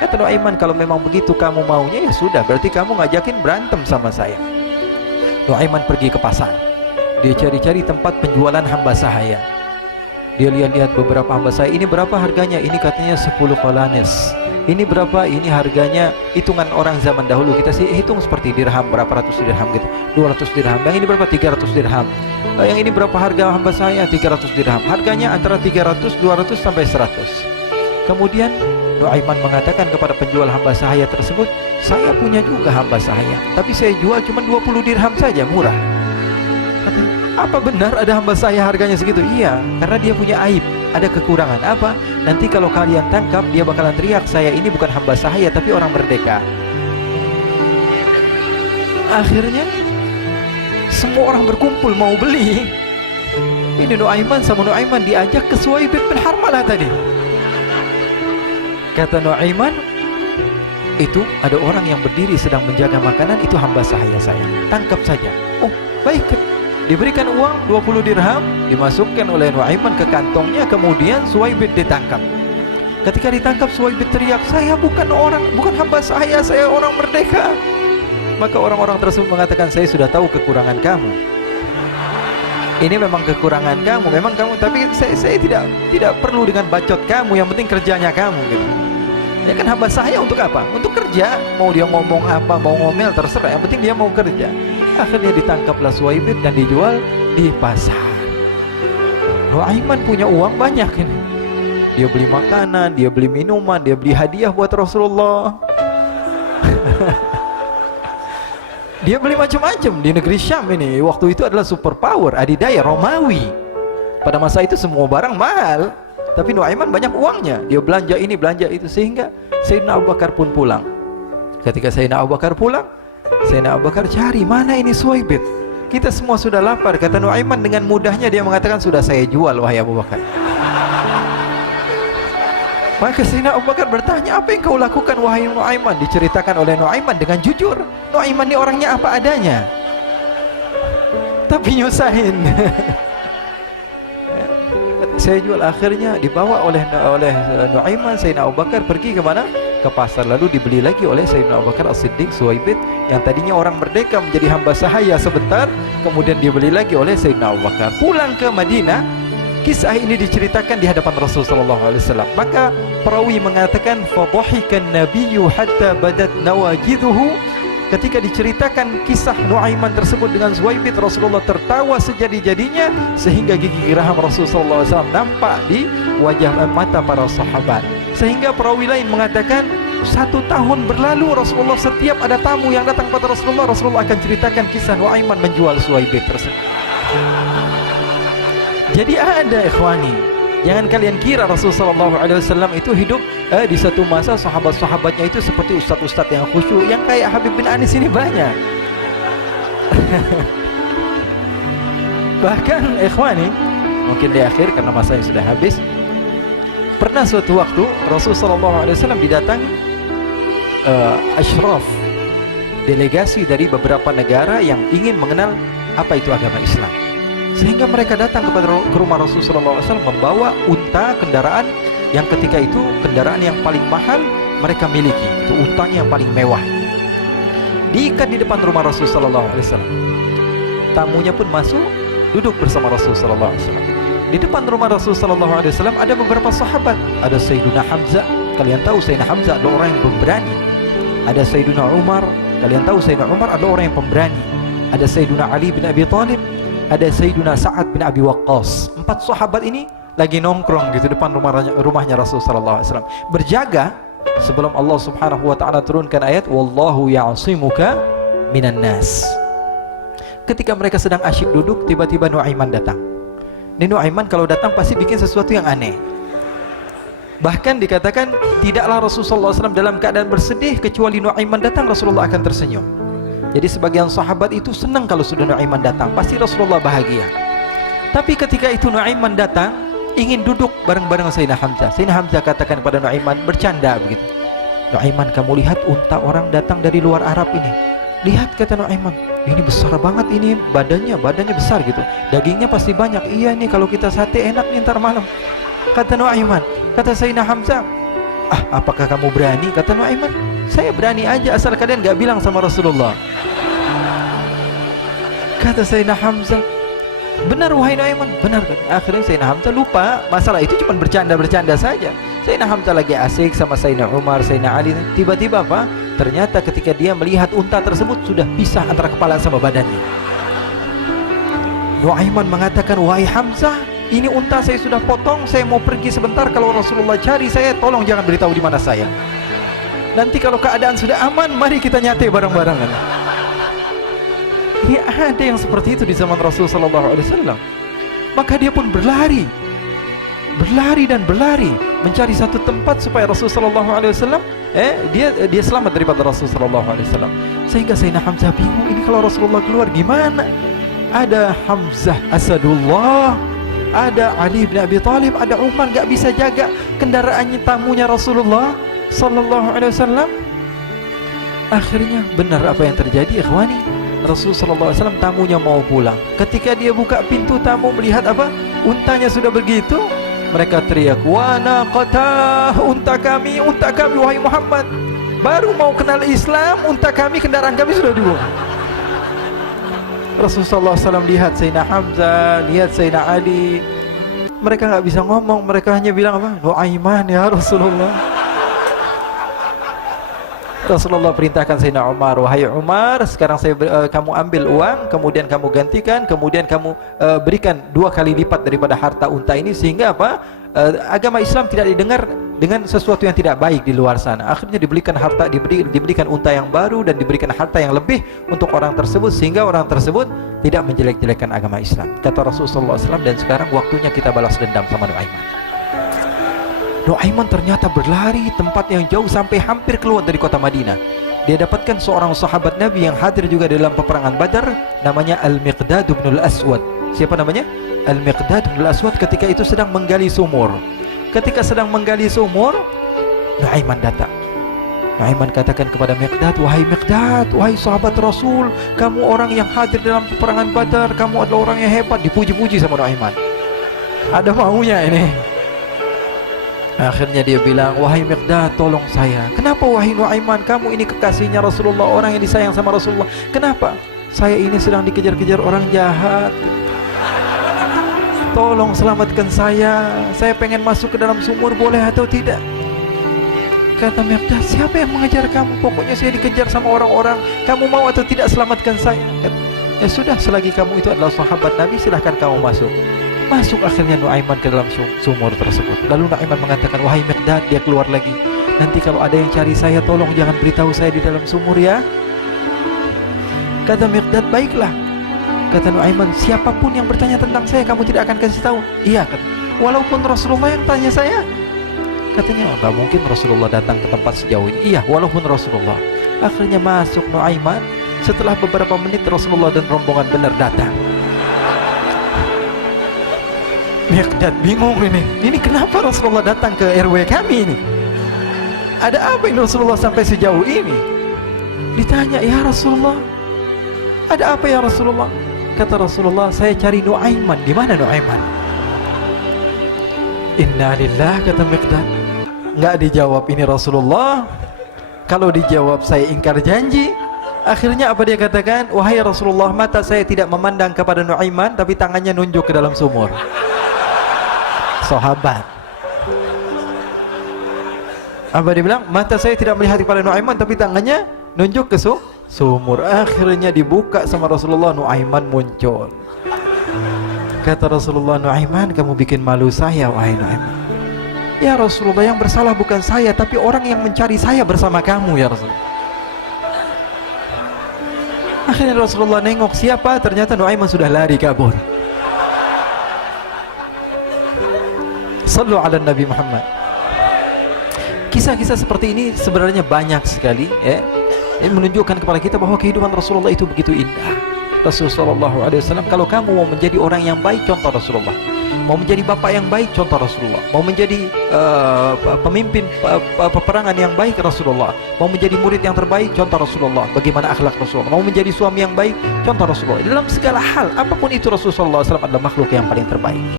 Kata Nuaiman, kalau memang begitu kamu maunya, ya sudah, berarti kamu ngajakin berantem sama saya. Nuaiman pergi ke pasar, dia cari-cari tempat penjualan hamba sahaya. Dia lihat-lihat beberapa hamba sahaya, ini berapa harganya? Ini katanya 10 qalanes. Ini berapa? Ini harganya hitungan orang zaman dahulu, kita sih hitung seperti dirham, berapa ratus dirham gitu, 200 dirham. Yang ini berapa? 300 dirham. Yang ini berapa harga hamba sahaya? 300 dirham. Harganya antara 300, 200 sampai 100. Kemudian Nuaiman mengatakan kepada penjual hamba sahaya tersebut, saya punya juga hamba sahaya, tapi saya jual cuma 20 dirham saja, murah. Katanya, apa benar ada hamba sahaya harganya segitu? Iya, karena dia punya aib, ada kekurangan. Apa? Nanti kalau kalian tangkap, dia bakalan teriak, saya ini bukan hamba sahaya tapi orang merdeka. Akhirnya semua orang berkumpul mau beli. Ini Nuaiman sama Nuaiman diajak ke Suhaib bin Harmalah tadi. Kata Nuaiman, itu ada orang yang berdiri sedang menjaga makanan, itu hamba sahaya saya, tangkap saja. Oh baik, diberikan uang 20 dirham, dimasukkan oleh Nuaiman ke kantongnya. Kemudian Suhaib ditangkap. Ketika ditangkap, Suhaib teriak, saya bukan hamba sahaya, saya orang merdeka. Maka orang-orang tersebut mengatakan, saya sudah tahu kekurangan kamu, ini memang kekurangan kamu, memang kamu, tapi saya tidak perlu dengan bacot kamu, yang penting kerjanya kamu gitu. Ya kan hamba sahaya untuk apa? Untuk kerja. Mau dia ngomong apa, mau ngomel, terserah, yang penting dia mau kerja. Akhirnya ditangkaplah Suhaib dan dijual di pasar. Nuaiman punya uang banyak ini. Dia beli makanan, dia beli minuman, dia beli hadiah buat Rasulullah. Dia beli macam-macam di negeri Syam ini. Waktu itu adalah superpower, adidaya Romawi. Pada masa itu semua barang mahal, tapi Nuaiman banyak uangnya. Dia belanja ini, belanja itu, sehingga Sayyidina Abu Bakar pun pulang. Ketika Sayyidina Abu Bakar pulang, Sayyidina Abu Bakar cari, mana ini Suhaib? Kita semua sudah lapar. Kata Nuaiman dengan mudahnya dia mengatakan, sudah saya jual wahai Abu Bakar. Maka Sayyidina Abu Bakar bertanya, apa yang kau lakukan wahai Nuaiman? Diceritakan oleh Nuaiman dengan jujur. Nuaiman ini orangnya apa adanya, tapi nyusahin. Saya jual. Akhirnya dibawa oleh Nuaiman, Sayyidina Abu Bakar pergi ke mana? Ke pasar. Lalu dibeli lagi oleh Sayyidina Abu Bakar As-Siddiq, Suhaib yang tadinya orang merdeka menjadi hamba sahaya sebentar, kemudian dibeli lagi oleh Sayyidina Abu Bakar. Pulang ke Madinah, kisah ini diceritakan di hadapan Rasulullah SAW. Maka perawi mengatakan, fadhahikan nabiyyu hatta badat nawajiduhu. Ketika diceritakan kisah Nuaiman tersebut dengan Suhaib, Rasulullah tertawa sejadi-jadinya sehingga gigi geraham Rasulullah SAW nampak di wajah mata para sahabat. Sehingga perawi lain mengatakan, 1 tahun berlalu Rasulullah, setiap ada tamu yang datang pada Rasulullah, Rasulullah akan ceritakan kisah Nuaiman menjual Suhaib tersebut. Jadi ada ikhwani, jangan kalian kira Rasulullah SAW itu hidup di satu masa sahabat-sahabatnya itu seperti ustadz-ustadz yang khusyuk, yang kayak Habib bin Anis ini banyak. Bahkan ikhwani, mungkin di akhir karena masanya sudah habis, pernah suatu waktu Rasulullah SAW didatangi asyraf, delegasi dari beberapa negara yang ingin mengenal apa itu agama Islam. Sehingga mereka datang ke rumah Rasulullah SAW membawa unta, kendaraan yang ketika itu kendaraan yang paling mahal mereka miliki, itu untanya yang paling mewah. Diikat di depan rumah Rasulullah SAW. Tamunya pun masuk, duduk bersama Rasulullah SAW. Di depan rumah Rasulullah SAW ada beberapa sahabat. Ada Sayyiduna Hamzah, kalian tahu Sayyidina Hamzah adalah orang yang pemberani. Ada Sayyiduna Umar, kalian tahu Sayyidina Umar adalah orang yang pemberani. Ada Sayyiduna Ali bin Abi Thalib, ada Sayyiduna Sa'ad bin Abi Waqqas. 4 sahabat ini lagi nongkrong gitu depan rumahnya Rasulullah SAW, berjaga sebelum Allah Subhanahu wa taala turunkan ayat wallahu ya'simuka minan nas. Ketika mereka sedang asyik duduk, tiba-tiba Nuaiman datang. Ini Nuaiman kalau datang pasti bikin sesuatu yang aneh. Bahkan dikatakan tidaklah Rasulullah SAW dalam keadaan bersedih, kecuali Nuaiman datang Rasulullah akan tersenyum. Jadi sebagian sahabat itu senang kalau sudah Nuaiman datang, pasti Rasulullah bahagia. Tapi ketika itu Nuaiman datang, ingin duduk bareng-bareng Sayyidina Hamzah. Sayyidina Hamzah katakan kepada Nuaiman, bercanda begitu, Nuaiman, kamu lihat unta orang datang dari luar Arab ini. Lihat, kata Nuaiman, ini besar banget, ini badannya besar gitu, dagingnya pasti banyak. Iya nih, kalau kita sate enak nih ntar malam, kata Nuaiman. Kata Sayyidina Hamzah, apakah kamu berani? Kata Nuaiman, saya berani aja asal kalian gak bilang sama Rasulullah. Kata Sayyidina Hamzah, benar wahai Nuaiman, benar kan? Akhirnya Sayyidina Hamzah lupa masalah itu, cuma bercanda-bercanda saja. Sayyidina Hamzah lagi asik sama Sayyidina Umar, Sayyidina Ali. Tiba-tiba apa? Ternyata ketika dia melihat unta tersebut sudah pisah antara kepala sama badannya. Nuaiman mengatakan, wahai Hamzah, ini unta saya sudah potong, saya mau pergi sebentar. Kalau Rasulullah cari saya, tolong jangan beritahu di mana saya. Nanti kalau keadaan sudah aman, mari kita nyate bareng-barengan. Ini ada yang seperti itu di zaman Rasulullah SAW. Maka dia pun berlari dan berlari mencari satu tempat supaya Rasulullah SAW dia selamat daripada Rasulullah SAW. Sehingga Sayyidina Hamzah bingung, ini kalau Rasulullah keluar gimana? Ada Hamzah Asadullah, ada Ali bin Abi Thalib, ada Umar, gak bisa jaga kendaraannya, tamunya Rasulullah Sallallahu Alaihi Wasallam. Akhirnya benar apa yang terjadi, ikhwani. Rasul Sallallahu Alaihi Wasallam tamunya mau pulang. Ketika dia buka pintu tamu melihat apa? Untanya sudah begitu. Mereka teriak, wa naqatah, unta kami wahai Muhammad. Baru mau kenal Islam, unta kami, kendaraan kami sudah dibuang. Rasulullah SAW lihat Sayyidina Hamzah, lihat Sayyidina Ali. Mereka nggak bisa ngomong, mereka hanya bilang apa? Nuaiman ya Rasulullah. Rasulullah perintahkan Sayyidina Umar, wahai Umar, sekarang kamu ambil uang, kemudian kamu gantikan, kemudian kamu berikan 2 kali lipat daripada harta unta ini, sehingga apa? Agama Islam tidak didengar dengan sesuatu yang tidak baik di luar sana. Akhirnya diberikan harta, diberikan unta yang baru dan diberikan harta yang lebih untuk orang tersebut, sehingga orang tersebut tidak menjelek-jelekan agama Islam. Kata Rasulullah SAW, dan sekarang waktunya kita balas dendam sama Nuaiman. Nuaiman ternyata berlari tempat yang jauh sampai hampir keluar dari kota Madinah. Dia dapatkan seorang sahabat Nabi yang hadir juga dalam peperangan Badar, namanya Al-Miqdad bin Al-Aswad. Siapa namanya? Al-Miqdad bin Al-Aswad ketika itu sedang menggali sumur. Ketika sedang menggali sumur, Nuaiman datang. Nuaiman katakan kepada Miqdad, wahai Miqdad, wahai sahabat Rasul, kamu orang yang hadir dalam peperangan Badar, kamu adalah orang yang hebat. Dipuji-puji sama Nuaiman. Ada maunya ini. Akhirnya dia bilang, wahai Miqdad, tolong saya. Kenapa wahai Nuaiman, kamu ini kekasihnya Rasulullah, orang yang disayang sama Rasulullah. Kenapa? Saya ini sedang dikejar-kejar orang jahat. Tolong selamatkan saya pengen masuk ke dalam sumur, boleh atau tidak? Kata Miqdad, siapa yang mengejar kamu? Pokoknya saya dikejar sama orang-orang. Kamu mau atau tidak selamatkan saya? Ya sudah, selagi kamu itu adalah sahabat Nabi, silahkan kamu masuk. Masuk akhirnya Nuaiman ke dalam sumur tersebut. Lalu Nuaiman mengatakan, wahai Miqdad, dia keluar lagi. Nanti kalau ada yang cari saya, tolong jangan beritahu saya di dalam sumur ya. Kata Miqdad, baiklah. Kata Nuaiman, siapapun yang bertanya tentang saya, kamu tidak akan kasih tahu? Iya, kata. Walaupun Rasulullah yang tanya saya? Katanya, nggak mungkin Rasulullah datang ke tempat sejauh ini. Iya, walaupun Rasulullah. Akhirnya masuk Nuaiman. Setelah beberapa menit, Rasulullah dan rombongan benar datang. Miqdad bingung ini. Ini kenapa Rasulullah datang ke RW kami ini? Ada apa ini Rasulullah sampai sejauh ini? Ditanya, ya Rasulullah, ada apa ya Rasulullah? Kata Rasulullah, saya cari Nuaiman. Di mana Nuaiman? Inna lillah, kata Miqdad. Nggak dijawab ini Rasulullah. Kalau dijawab saya ingkar janji. Akhirnya apa dia katakan? Wahai Rasulullah, mata saya tidak memandang kepada Nuaiman, tapi tangannya nunjuk ke dalam sumur. Sahabat. Apa dia bilang? Mata saya tidak melihat kepada Nuaiman, tapi tangannya nunjuk ke sumur. Akhirnya dibuka sama Rasulullah, Nuaiman muncul. Kata Rasulullah, Nuaiman, kamu bikin malu saya, wahai Nuaiman. Ya Rasulullah, yang bersalah bukan saya, tapi orang yang mencari saya bersama kamu ya Rasulullah. Akhirnya Rasulullah nengok, siapa? Ternyata Nuaiman sudah lari kabur. Sallu ala Nabi Muhammad. Kisah-kisah seperti ini sebenarnya banyak sekali ya. Ini menunjukkan kepada kita bahwa kehidupan Rasulullah itu begitu indah. Rasulullah SAW, kalau kamu mau menjadi orang yang baik, contoh Rasulullah. Mau menjadi bapak yang baik, contoh Rasulullah. Mau menjadi pemimpin peperangan yang baik, Rasulullah. Mau menjadi murid yang terbaik, contoh Rasulullah. Bagaimana akhlak Rasulullah. Mau menjadi suami yang baik, contoh Rasulullah. Dalam segala hal, apapun itu Rasulullah SAW adalah makhluk yang paling terbaik.